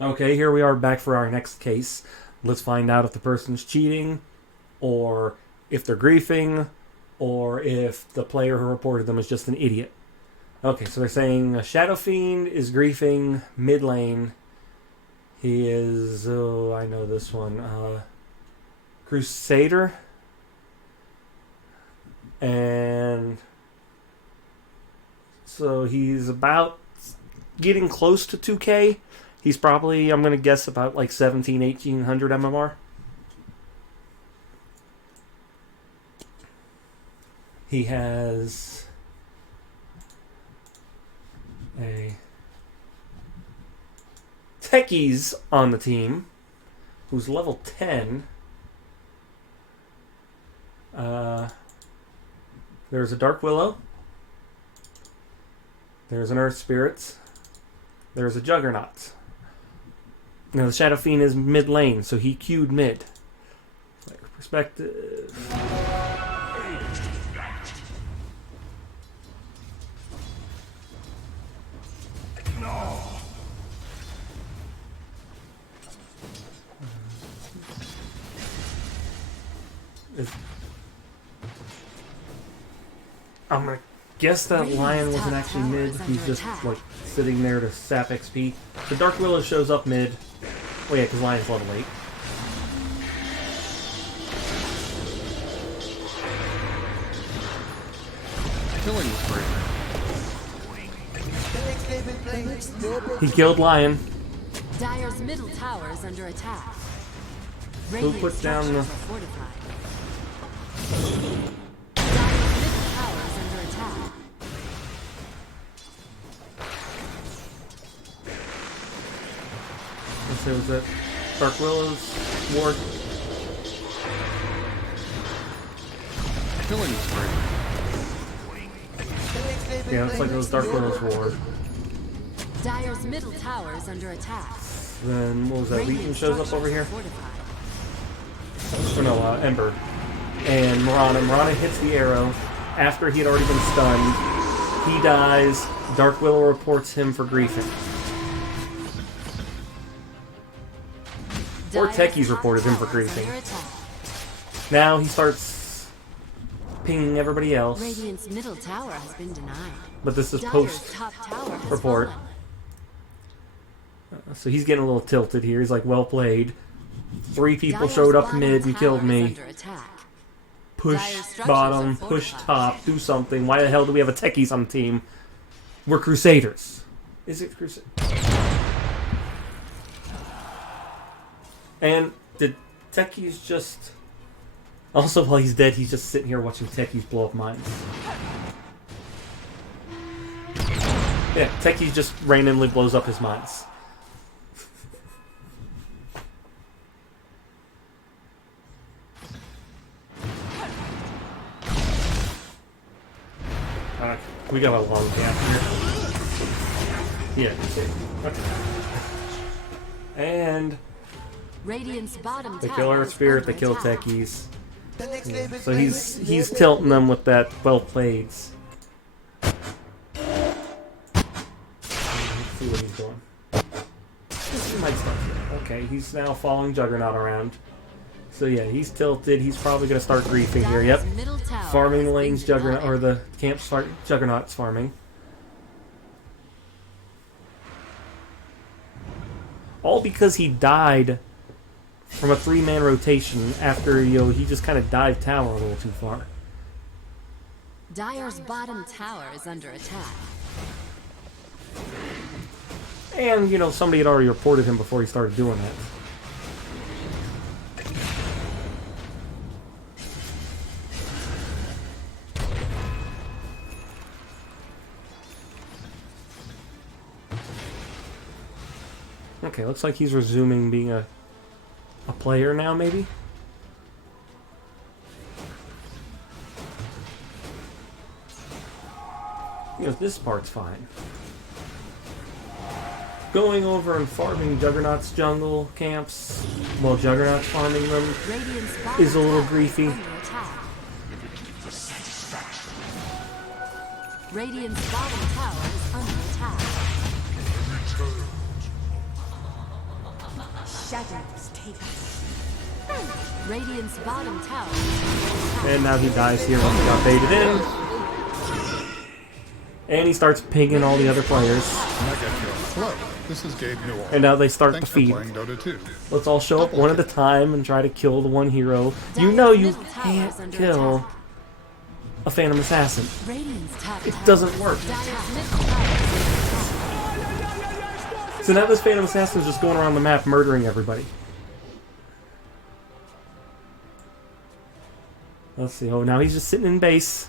Okay, here we are back for our next case. Let's find out if the person's cheating, or if they're griefing, or if the player who reported them is just an idiot. Okay, so they're saying a Shadow Fiend is griefing mid lane. He is, oh, I know this one. Crusader. And so he's about getting close to 2K. He's probably, I'm going to guess, about like 1800 MMR. He has a techies on the team who's level 10. There's a Dark Willow. There's an Earth Spirit. There's a Juggernaut. Now the Shadow Fiend is mid lane, so he queued mid. Player perspective. No. I'm gonna guess that Lion wasn't actually mid. He's just like sitting there to sap XP. The Dark Willow shows up mid. Oh yeah, because Lion's level 8. Killing spree. He killed Lion. Dire's middle tower is under attack. Who put down the... So was that Dark Willow's ward? Killing spree. Yeah, looks like it was Dark Willow's ward. Dire's middle tower is under attack. Then what was that? Legion shows up over here. Oh no, Ember. And Mirana hits the arrow after he had already been stunned. He dies. Dark Willow reports him for griefing. Or Techies reported him for griefing. Now he starts pinging everybody else. Radiant's middle tower has been denied. But this is post report. So he's getting a little tilted here. He's like, well played. 3 people showed up mid and killed me. Push bottom, push top, do something. Why the hell do we have a Techies on the team? We're Crusaders. Is it Crusader? And did Techies just... Also, while he's dead, he's just sitting here watching Techies blow up mines. Yeah, Techies just randomly blows up his mines. We got a long gap here. Yeah, okay. And... Radiant's bottom they kill Earth Spirit, they kill Techies. Yeah. So he's tilting them with that well played. Let's see what he's doing. He might start here. Okay, he's now following Juggernaut around. So yeah, he's tilted. He's probably gonna start griefing here. Yep. Farming the lanes, Juggernaut, or the camp start Juggernaut's farming. All because he died from a 3-man rotation after, he just kind of dived tower a little too far. Dire's bottom tower is under attack. And, somebody had already reported him before he started doing that. Okay, looks like he's resuming being a player now, maybe? This part's fine. Going over and farming Juggernaut's jungle camps while Juggernaut's farming them is a little griefy. Radiant's bottom tower is under attack. Shadows take us. Radiant's bottom tower. And now he dies here when he got baited in. And he starts pinging all the other players. Hello, this is Gabe Newell. And now they start Thanks the feed. for playing Dota 2. Let's all show up one at a time and try to kill the one hero. You know you can't kill a Phantom Assassin. It doesn't work. So now this Phantom Assassin is just going around the map murdering everybody. Let's see. Oh, now he's just sitting in base.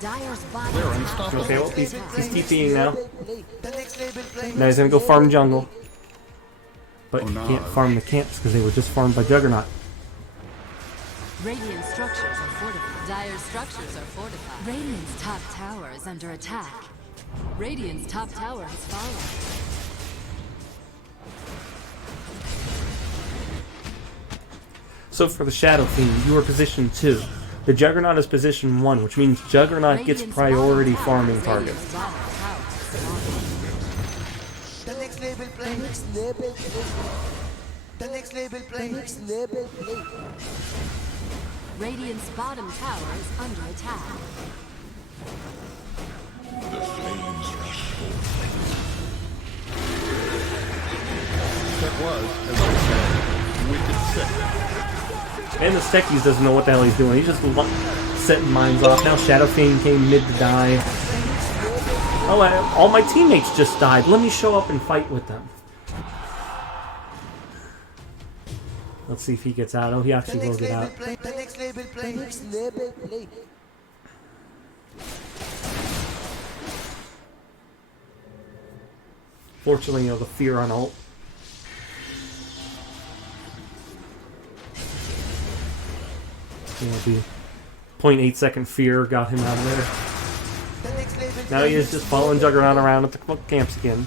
They're unstoppable. Okay, well, he's TPing now. Now he's gonna go farm jungle. But he can't farm the camps because they were just farmed by Juggernaut. Radiant structures are fortified. Dire structures are fortified. Radiant's top tower is under attack. Radiant's top tower has fallen. So for the Shadow Fiend, you are position 2. The Juggernaut is position 1, which means Juggernaut gets priority farming targets. The next label play. The next label play. Radiant's bottom tower is under attack. That was, as I said, wicked sick. And the Techies doesn't know what the hell he's doing. He's just setting mines off. Now Shadow Fiend came mid to die. Oh, all my teammates just died. Let me show up and fight with them. Let's see if he gets out. Oh, he actually will get out. The next label play. The next label play. Fortunately, the fear on ult. The 0.8 second fear got him out of there. Now he is just following Juggernaut around at the camps again.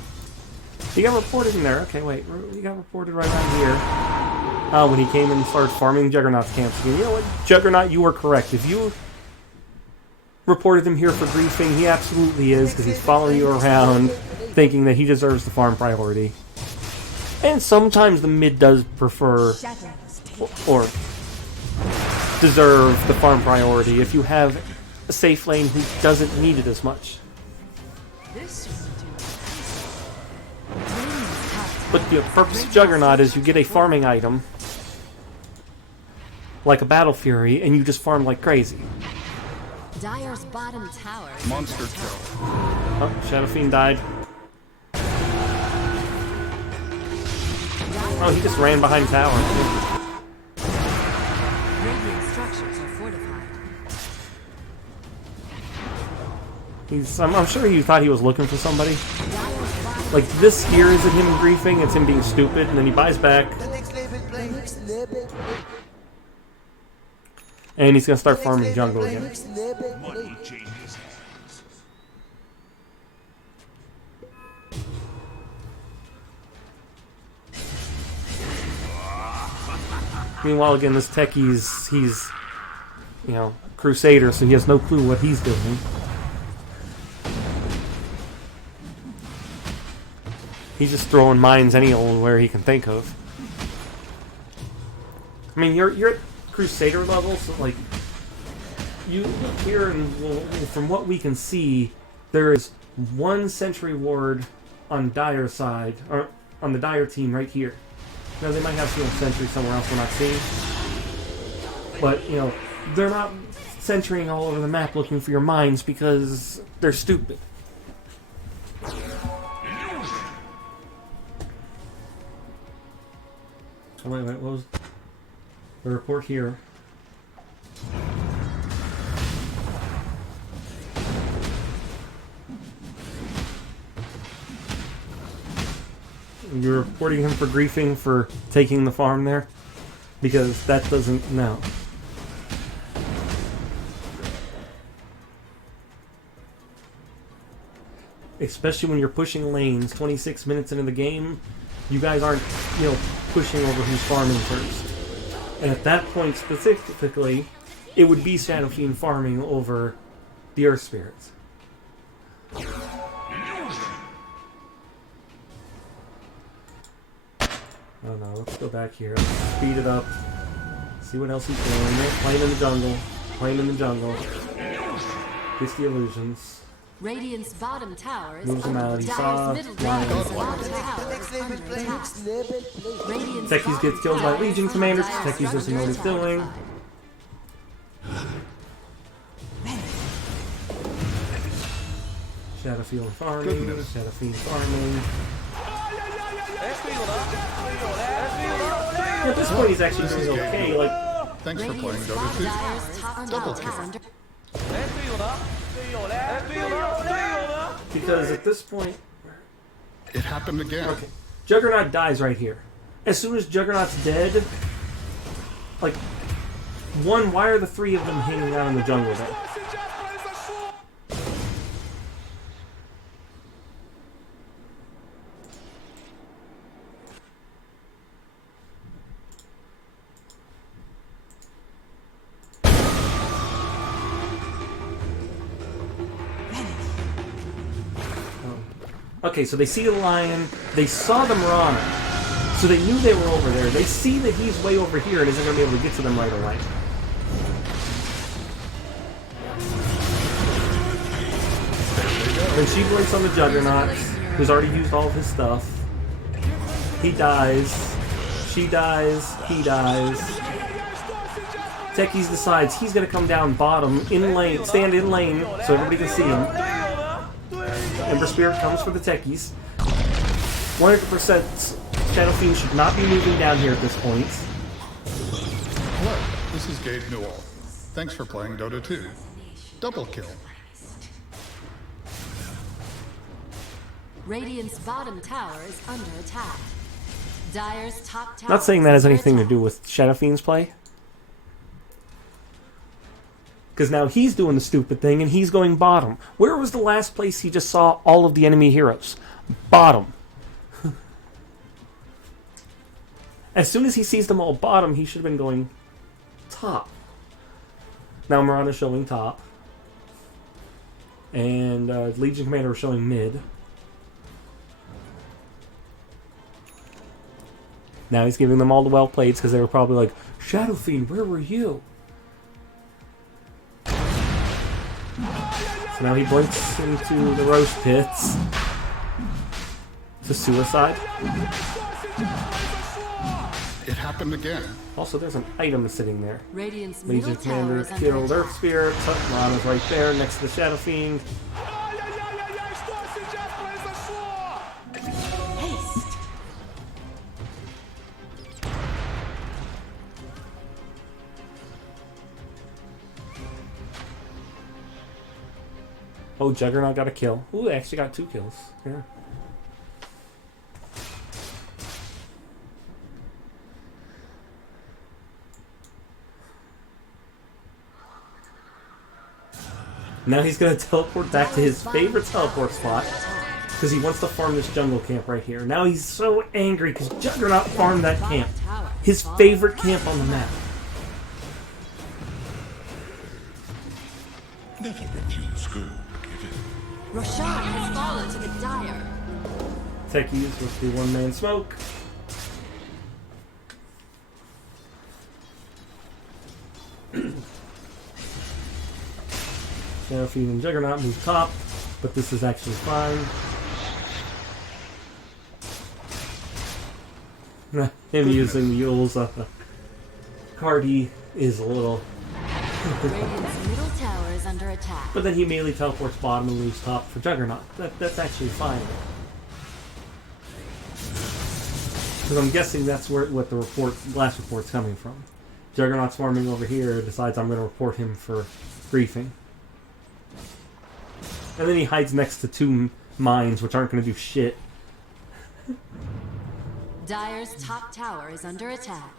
He got reported in there. Okay, wait. He got reported right around here. When he came and started farming Juggernaut's camps again. You know what? Juggernaut, you were correct. If you reported him here for griefing, he absolutely is, because he's following you around thinking that he deserves the farm priority. And sometimes the mid does prefer or deserve the farm priority if you have a safe lane who doesn't need it as much. But the purpose of Juggernaut is you get a farming item like a Battle Fury and you just farm like crazy. Dire's bottom tower. Monster kill. Oh, Shadow Fiend died. Oh, he just ran behind tower. Radiant structures are fortified. I'm sure he thought he was looking for somebody. Like, this here isn't him griefing, it's him being stupid, and then he buys back. And he's gonna start farming jungle again. Meanwhile, again, this techie's, he's, Crusader, so he has no clue what he's doing. He's just throwing mines any old where he can think of. I mean, you're at Crusader level, so like, you look here, and from what we can see, there is one sentry ward on Dire side, or on the Dire team right here. Now they might have sentry somewhere else we're not seeing, but they're not centering all over the map looking for your mines because they're stupid. Oh, wait, what was the report here? You're reporting him for griefing for taking the farm there? Because that doesn't... no. Especially when you're pushing lanes 26 minutes into the game, you guys aren't, pushing over who's farming first. And at that point specifically, it would be Shadow Fiend farming over the Earth Spirits. Oh no, let's go back here. Let's speed it up. See what else he's doing. Playing in the jungle. Playing in the jungle. Gets the illusions. Radiant's bottom tower is Moves him out. He saw Dire's middle Lion. tower is The under next level attack. play. Next level play. Radiant's Techies bottom gets killed by tower Legion is commanders. under Techies doesn't know what he's structure doing. fortified. Shadow Fiend farming. Goodness. Shadow Fiend farming. At this point, he's actually doing okay. Like, Thanks for playing Radiant's Dota bottom 2. tower's top Double tower is kill. under because at this point, It happened again. okay, Juggernaut dies right here. As soon as Juggernaut's dead, like, one, why are the three of them hanging out in the jungle there? Okay, so they see the lion, they saw the Mirana, so they knew they were over there. They see that he's way over here and isn't going to be able to get to them right away. And she blinks on the Juggernaut, who's already used all of his stuff. He dies. She dies. He dies. Techies decides he's going to come down bottom, in lane, stand in lane, so everybody can see him. Ember Spirit comes for the Techies. 100% Shadow Fiend should not be moving down here at this point. Hello, this is Gabe Newell. Thanks for playing Dota 2. Double kill. Radiant's bottom tower is under attack. Dire's top tower. Not saying that has is under anything to attack. do with Shadow Fiend's play. Because now he's doing the stupid thing and he's going bottom. Where was the last place he just saw all of the enemy heroes? Bottom. As soon as he sees them all bottom, he should have been going top. Now Mirana's showing top. And Legion Commander is showing mid. Now he's giving them all the well plates because they were probably like, Shadow Fiend, where were you? So now he blinks into the roast pits. It's a suicide. It happened again. Also, there's an item sitting there. Radiant's middle Legion tower Commander is under killed attack. Earth Spirit. Lana's right there next to the Shadow Fiend. Haste. Oh, Juggernaut got a kill. Ooh, they actually got 2 kills. Yeah. Now he's going to teleport back to his favorite teleport spot because he wants to farm this jungle camp right here. Now he's so angry because Juggernaut farmed that camp. His favorite camp on the map. Never refuse gold given. Roshan has fallen to the Dire. Techies with the one-man smoke. Shadow Fiend and Juggernaut move top, but this is actually fine. Him using the Yule's Cardi is a little... Radiant's middle tower is under attack. But then he immediately teleports bottom and leaves top for Juggernaut. That's actually fine. Because I'm guessing that's what the last report's coming from. Juggernaut's farming over here, decides I'm going to report him for griefing. And then he hides next to 2 mines, which aren't going to do shit. Dire's top tower is under attack.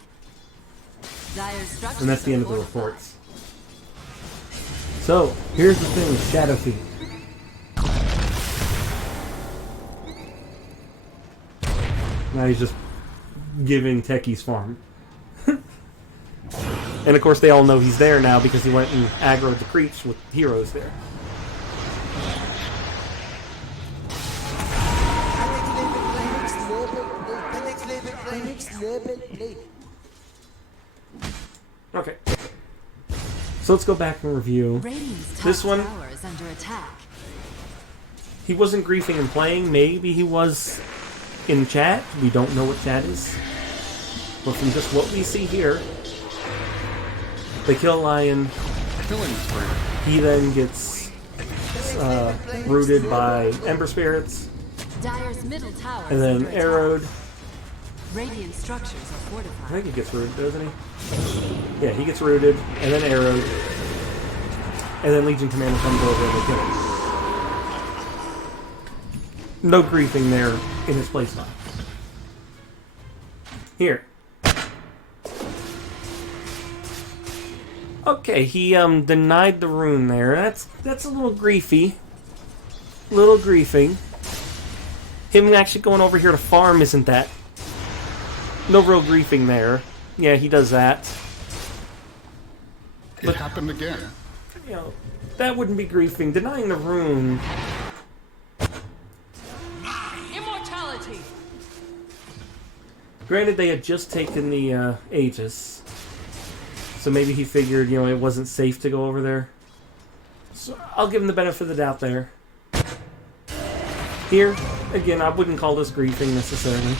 Dire's structures And that's the are end of the fortified. reports. So, here's the thing with Shadow Fiend. Now he's just giving Techies farm. And of course they all know he's there now because he went and aggroed the creeps with heroes there. The next level play. level play. Okay. So let's go back and review. Radiant's top This one- tower is under attack. He wasn't griefing and playing. Maybe he was in chat. We don't know what chat is. But from just what we see here, they kill Lion. Killing spree. He then gets rooted by Ember Spirits, Dire's middle tower and is then under arrowed. attack. Radiant structures are I fortified. think he gets rooted, doesn't he? Yeah, he gets rooted, and then arrowed. And then Legion Commander comes over and they kill him. No griefing there in his playstyle. Here. Okay, he denied the rune there. That's a little griefy. Little griefing. Him actually going over here to farm isn't that. No real griefing there. Yeah, he does that. It happened again. You know, that wouldn't be griefing. Denying the rune. Immortality! Granted, they had just taken the Aegis. So maybe he figured, you know, it wasn't safe to go over there. So I'll give him the benefit of the doubt there. Here, again, I wouldn't call this griefing necessarily.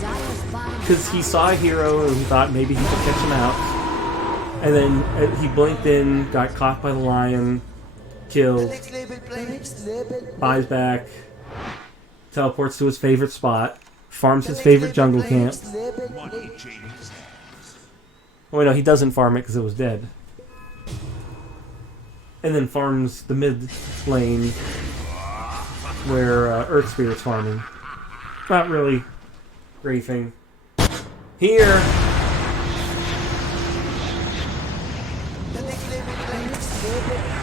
Dire's bottom Because he tower saw a hero and he thought maybe he could catch him out. And then he blinked in, got caught by the lion, killed, Next level play. Next level play. buys back, teleports to his favorite spot, farms his favorite jungle camp. Next level play. Oh, wait, no, he doesn't farm it because it was dead. And then farms the mid lane where Earth Spirit's farming. Not really griefing. Here! The next level play. Next level play.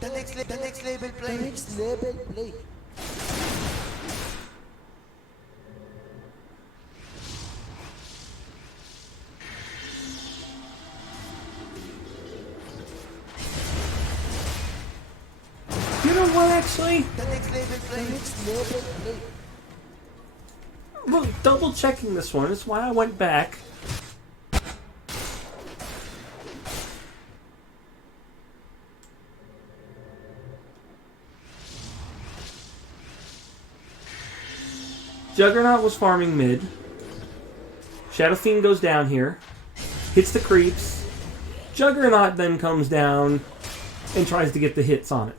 The next level play. Next level play. You know what, actually? The next level play. Next level play. Look, double checking this one. That's why I went back. Juggernaut was farming mid. Shadow Fiend goes down here. Hits the creeps. Juggernaut then comes down and tries to get the hits on it.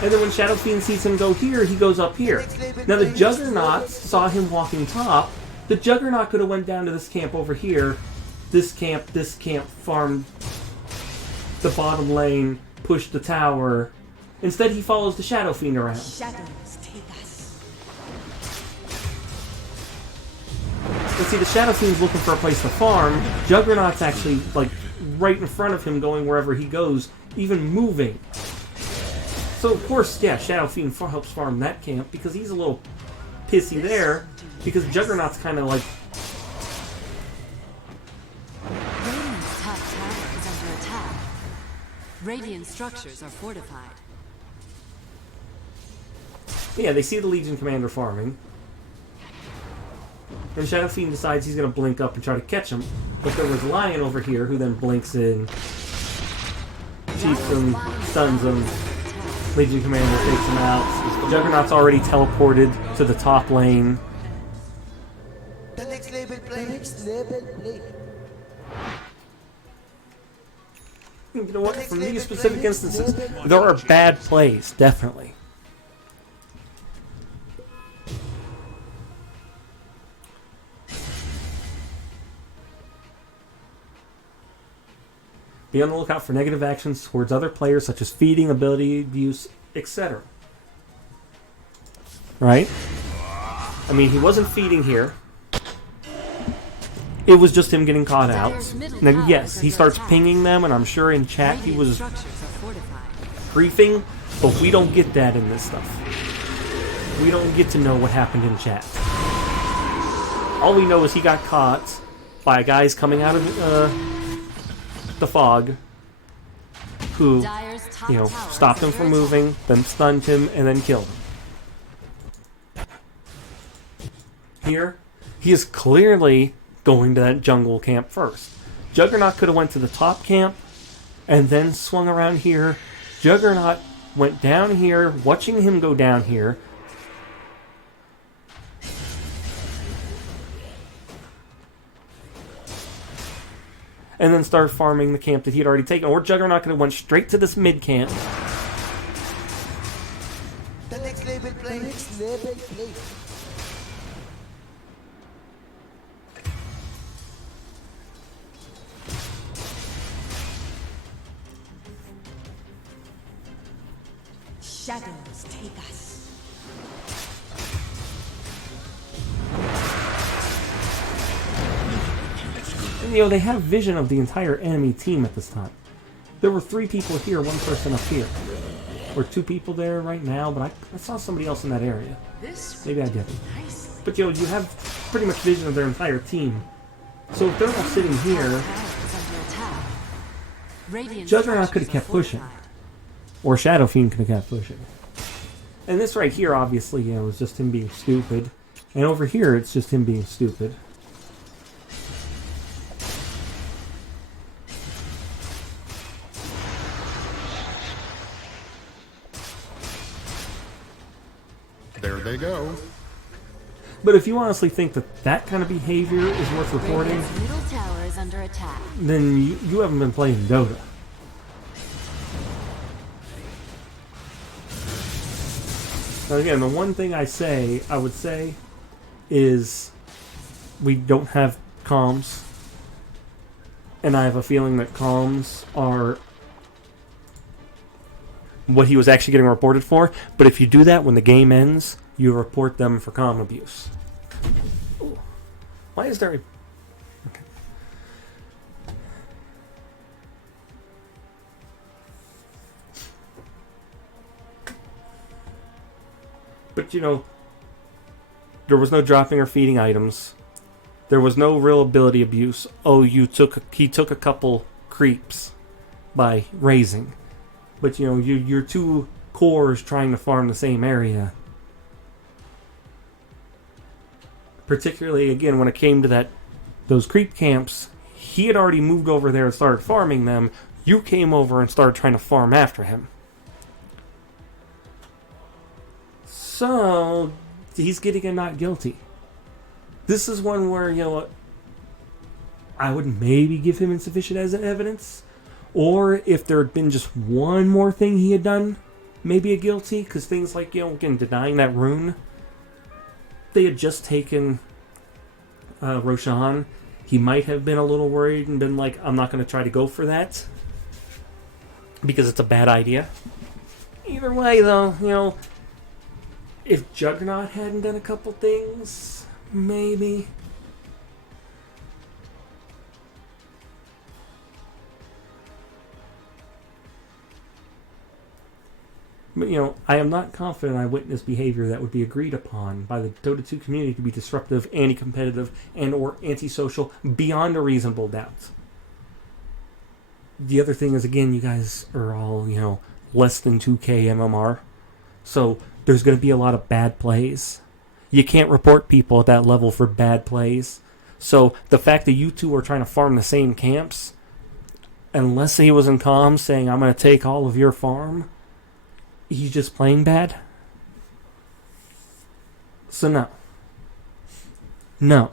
And then when Shadow Fiend sees him go here, he goes up here. Now the Juggernaut saw him walking top. The Juggernaut could have went down to this camp over here. This camp, farmed the bottom lane, pushed the tower. Instead, he follows the Shadow Fiend around. shadows take us. And see, the Shadow Fiend's looking for a place to farm. Juggernaut's actually, like, right in front of him, going wherever he goes, even moving. So, of course, yeah, Shadow Fiend helps farm that camp, because he's a little pissy there, because Juggernaut's kind of like... Radiant's top tower is under attack. Radiant structures are fortified. Yeah, they see the Legion Commander farming. And Shadow Fiend decides he's going to blink up and try to catch him. But there was Lion over here who then blinks in, cheats him, stuns him. Legion Commander takes him out. Juggernaut's already teleported to the top lane. The next level play. Next level play. You know what? For these specific instances, there are bad plays, definitely. Be on the lookout for negative actions towards other players, such as feeding, ability abuse, etc. Right? I mean, he wasn't feeding here. It was just him getting caught out. And then, yes, he starts pinging them, and I'm sure in chat he was Structures are fortified. briefing, but we don't get that in this stuff. We don't get to know what happened in chat. All we know is he got caught, by guys coming out of the fog who, Dire's top you know, tower stopped is him under from attack. moving, then stunned him, and then killed him. Here, he is clearly going to that jungle camp first. Juggernaut could have went to the top camp and then swung around here. Juggernaut went down here, watching him go down here. And then started farming the camp that he had already taken. Or Juggernaut could have went straight to this mid camp. The next label play. The next label play. Shadows take us. And, you know, they have vision of the entire enemy team at this time. There were 3 people here, 1 person up here. Or 2 people there right now, but I saw somebody else in that area. Maybe I didn't. But, you know, you have pretty much vision of their entire team. So if they're all sitting here, Tower is under attack. Radiant Juggernaut could have structures kept are pushing. fortified. or Shadow Fiend could have kept pushing. And this right here, obviously, you know, is just him being stupid. And over here, it's just him being stupid. There they go. But if you honestly think that that kind of behavior is worth reporting, Radiant's middle tower is under attack. then you haven't been playing Dota. Now again, the one thing I would say, is we don't have comms. And I have a feeling that comms are what he was actually getting reported for. But if you do that when the game ends, you report them for comm abuse. Ooh. Why is there a... Okay. But, you know, there was no dropping or feeding items. There was no real ability abuse. Oh, he took a couple creeps by raising. But, you know, you're two cores trying to farm the same area. Particularly, again, when it came to those creep camps, he had already moved over there and started farming them. You came over and started trying to farm after him. So, he's getting a not guilty. This is one where, you know, I would maybe give him insufficient as evidence. Or if there had been just one more thing he had done, maybe a guilty. Because things like, you know, again, denying that rune. They had just taken Roshan. He might have been a little worried and been like, I'm not going to try to go for that. Because it's a bad idea. Either way, though, you know, if Juggernaut hadn't done a couple things, maybe. But, you know, I am not confident I witnessed behavior that would be agreed upon by the Dota 2 community to be disruptive, anti-competitive, and or antisocial beyond a reasonable doubt. The other thing is, again, you guys are all, you know, less than 2K MMR. So there's going to be a lot of bad plays. You can't report people at that level for bad plays. So the fact that you two are trying to farm the same camps, unless he was in comms saying, I'm going to take all of your farm, he's just playing bad. So no. No.